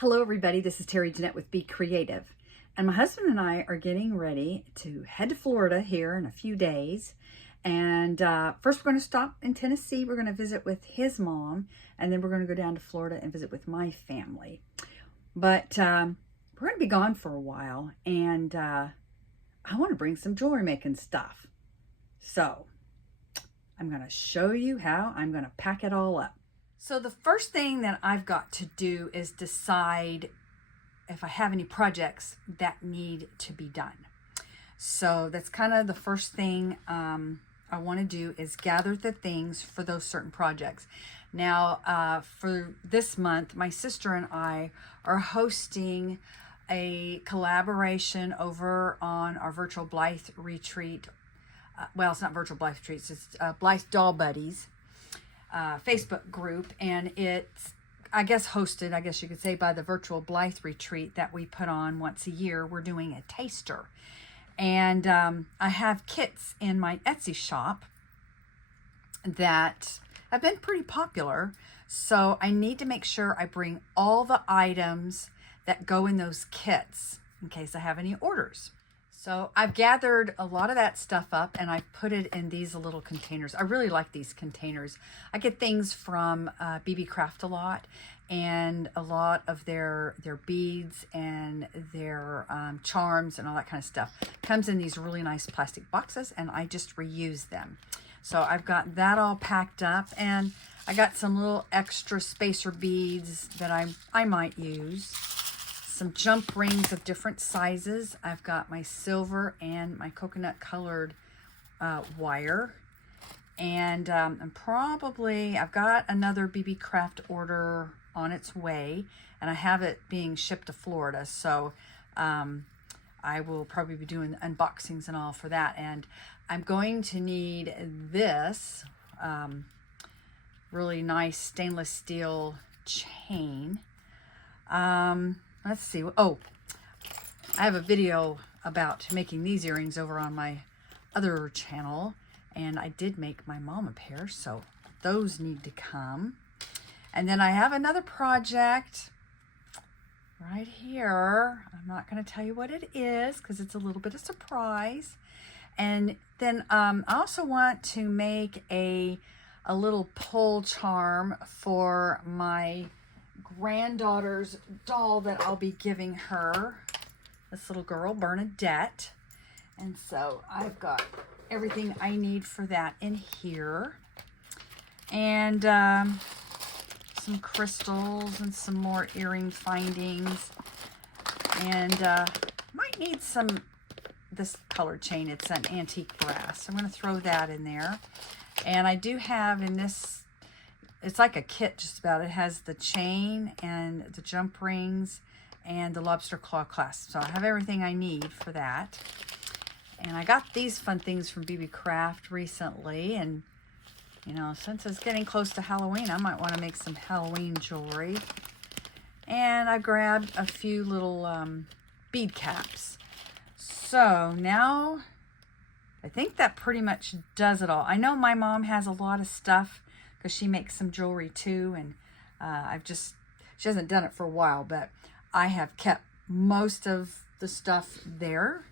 Hello everybody, this is Terry Jeanette with Be Creative. And my husband and I are getting ready to head to Florida here in a few days. And first we're going to stop in Tennessee. We're going to visit with his mom. And then we're going to go down to Florida and visit with my family. But we're going to be gone for a while. And I want to bring some jewelry making stuff. So I'm going to show you how I'm going to pack it all up. So the first thing that I've got to do is decide if I have any projects that need to be done. So that's kind of the first thing I want to do is gather the things for those certain projects. Now, for this month, my sister and I are hosting a collaboration over on our virtual Blythe retreat. Well, it's not virtual Blythe retreats, it's Blythe Doll Buddies Facebook group, and it's, I guess, hosted, I guess you could say, by the virtual Blythe retreat that we put on once a year. We're doing a taster, and I have kits in my Etsy shop that have been pretty popular, so I need to make sure I bring all the items that go in those kits in case I have any orders. So I've gathered a lot of that stuff up and I put it in these little containers. I really like these containers. I get things from BB Craft a lot, and a lot of their beads and their charms and all that kind of stuff comes in these really nice plastic boxes, and I just reuse them. So I've got that all packed up, and I got some little extra spacer beads that I might use. Some jump rings of different sizes. I've got my silver and my coconut colored wire. And I've got another BB Craft order on its way, and I have it being shipped to Florida. So I will probably be doing unboxings and all for that. And I'm going to need this really nice stainless steel chain. Let's see. Oh, I have a video about making these earrings over on my other channel, and I did make my mom a pair, so those need to come. And then I have another project right here. I'm not going to tell you what it is because it's a little bit of surprise. And then I also want to make a little pull charm for my granddaughter's doll that I'll be giving her, this little girl, Bernadette. And so I've got everything I need for that in here. And some crystals and some more earring findings. And might need this colored chain. It's an antique brass. I'm going to throw that in there. And I do have in this, it's like a kit just about. It has the chain and the jump rings and the lobster claw clasp. So I have everything I need for that. And I got these fun things from BB Craft recently. And, you know, since it's getting close to Halloween, I might want to make some Halloween jewelry. And I grabbed a few little bead caps. So now I think that pretty much does it all. I know my mom has a lot of stuff because she makes some jewelry too, and she hasn't done it for a while, but I have kept most of the stuff there,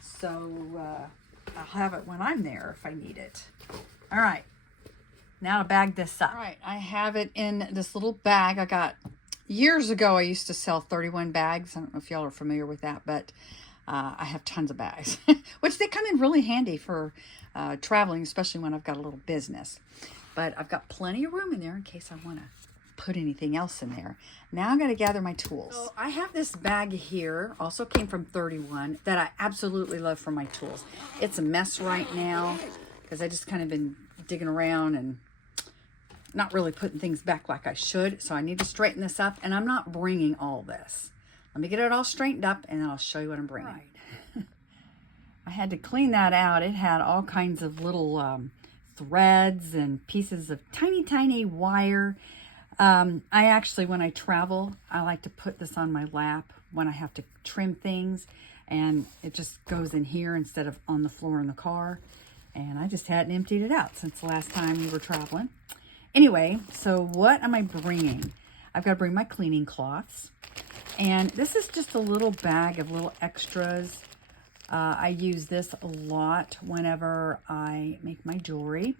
so I'll have it when I'm there if I need it. All right, now to bag this up. All right, I have it in this little bag I got years ago. I used to sell 31 bags. I don't know if y'all are familiar with that, but I have tons of bags, which they come in really handy for traveling, especially when I've got a little business. But I've got plenty of room in there in case I want to put anything else in there. Now I'm going to gather my tools. So I have this bag here, also came from 31, that I absolutely love for my tools. It's a mess right now because I just kind of been digging around and not really putting things back like I should. So I need to straighten this up, and I'm not bringing all this. Let me get it all straightened up, and then I'll show you what I'm bringing. Right. I had to clean that out. It had all kinds of little threads and pieces of tiny wire. I actually, when I travel, I like to put this on my lap when I have to trim things, and it just goes in here instead of on the floor in the car. And I just hadn't emptied it out since the last time we were traveling. Anyway, so what am I bringing? I've got to bring my cleaning cloths. And this is just a little bag of little extras. I use this a lot whenever I make my jewelry.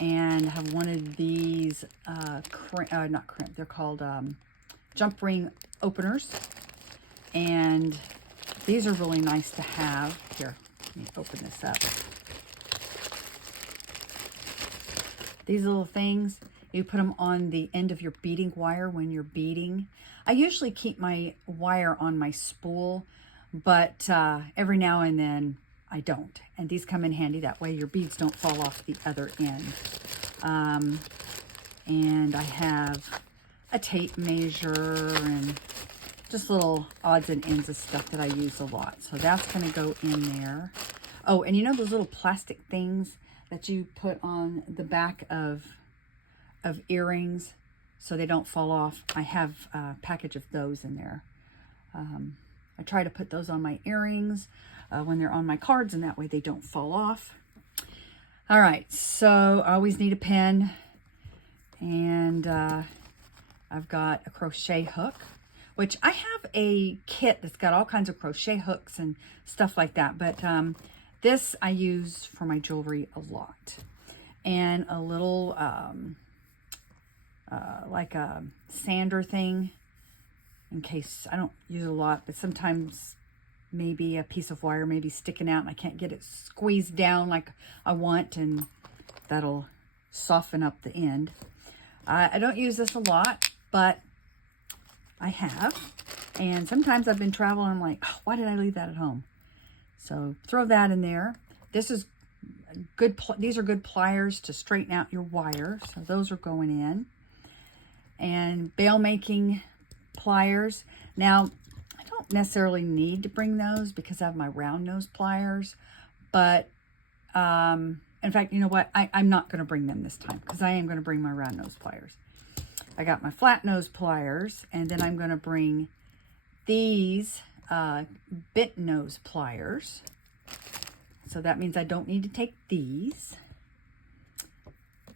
And I have one of these, not crimp, they're called jump ring openers. And these are really nice to have. Here, let me open this up. These little things, you put them on the end of your beading wire when you're beading. I usually keep my wire on my spool, but every now and then I don't. And these come in handy. That way your beads don't fall off the other end. And I have a tape measure and just little odds and ends of stuff that I use a lot. So that's going to go in there. Oh, and you know those little plastic things that you put on the back of earrings so they don't fall off? I have a package of those in there. I try to put those on my earrings when they're on my cards, and that way they don't fall off. All right, so I always need a pen, and I've got a crochet hook, which I have a kit that's got all kinds of crochet hooks and stuff like that, but this I use for my jewelry a lot. And a little, like a sander thing, in case I don't use it a lot, but sometimes maybe a piece of wire may be sticking out and I can't get it squeezed down like I want, and that'll soften up the end. I don't use this a lot, but I have. And sometimes I've been traveling, I'm like, oh, why did I leave that at home? So throw that in there. This is good. These are good pliers to straighten out your wire. So those are going in. And bail making pliers. Now, I don't necessarily need to bring those because I have my round nose pliers. But in fact, you know what? I'm not going to bring them this time because I am going to bring my round nose pliers. I got my flat nose pliers, and then I'm going to bring these bent nose pliers. So that means I don't need to take these.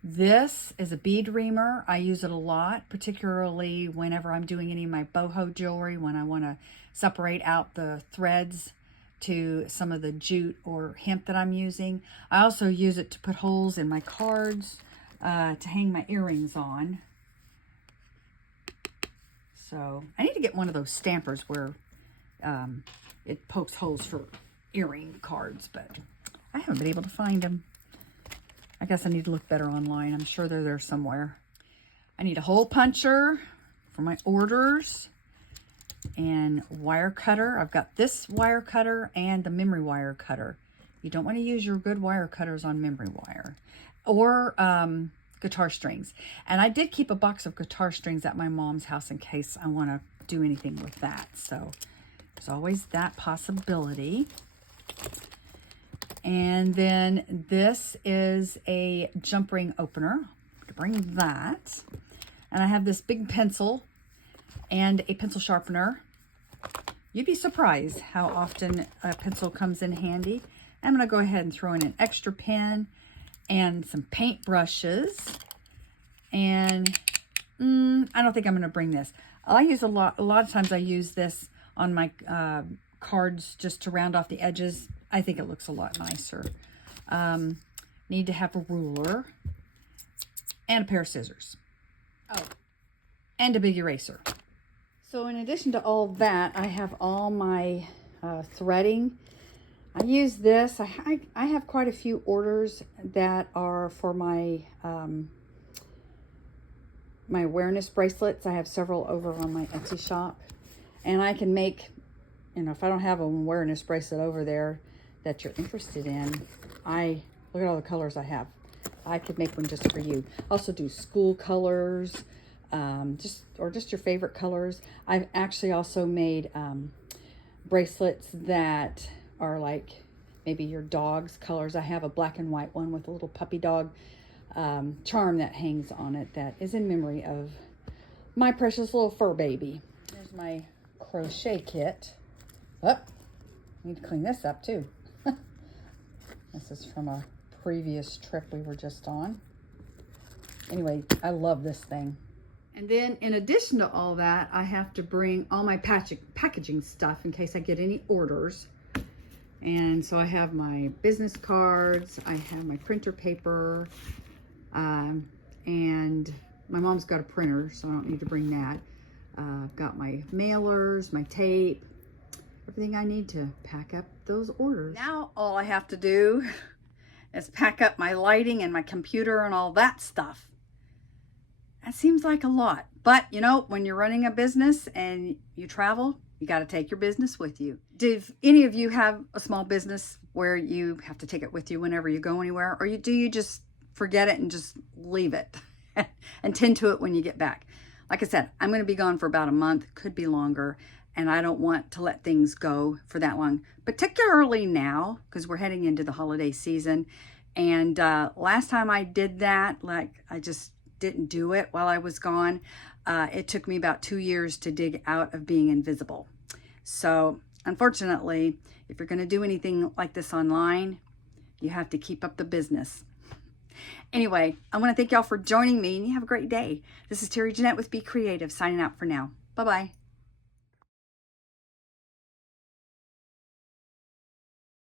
This is a bead reamer. I use it a lot, particularly whenever I'm doing any of my boho jewelry, when I want to separate out the threads to some of the jute or hemp that I'm using. I also use it to put holes in my cards, to hang my earrings on. So I need to get one of those stampers where it pokes holes for earring cards, but I haven't been able to find them. I guess I need to look better online. I'm sure they're there somewhere. I need a hole puncher for my orders and wire cutter. I've got this wire cutter and the memory wire cutter. You don't want to use your good wire cutters on memory wire or guitar strings. And I did keep a box of guitar strings at my mom's house in case I want to do anything with that. So there's always that possibility. And then this is a jump ring opener. To bring that. And I have this big pencil and a pencil sharpener. You'd be surprised how often a pencil comes in handy. I'm going to go ahead and throw in an extra pen and some paint brushes. And I don't think I'm going to bring this. I use a lot of times I use this on my cards just to round off the edges. I think it looks a lot nicer. Need to have a ruler and a pair of scissors. Oh, and a big eraser. So in addition to all that, I have all my threading. I use this. I have quite a few orders that are for my my awareness bracelets. I have several over on my Etsy shop, and I can make, you know, if I don't have an awareness bracelet over there that you're interested in, look at all the colors I have. I could make one just for you. Also do school colors, just your favorite colors. I've actually also made bracelets that are like maybe your dog's colors. I have a black and white one with a little puppy dog charm that hangs on it that is in memory of my precious little fur baby. Here's my crochet kit. Oh, need to clean this up too. This is from a previous trip we were just on. Anyway, I love this thing. And then in addition to all that, I have to bring all my packaging stuff in case I get any orders. And so I have my business cards, I have my printer paper, and my mom's got a printer, so I don't need to bring that. I've got my mailers, my tape, everything I need to pack up those orders. Now all I have to do is pack up my lighting and my computer and all that stuff. That seems like a lot, but you know, when you're running a business and you travel, you got to take your business with you. Do any of you have a small business where you have to take it with you whenever you go anywhere, or do you just forget it and just leave it and tend to it when you get back? Like I said, I'm going to be gone for about a month, could be longer, and I don't want to let things go for that long, particularly now because we're heading into the holiday season. And last time I did that, like I just didn't do it while I was gone. It took me about 2 years to dig out of being invisible. So unfortunately, if you're going to do anything like this online, you have to keep up the business. Anyway, I want to thank y'all for joining me, and you have a great day. This is Terry Jeanette with Be Creative signing out for now. Bye-bye.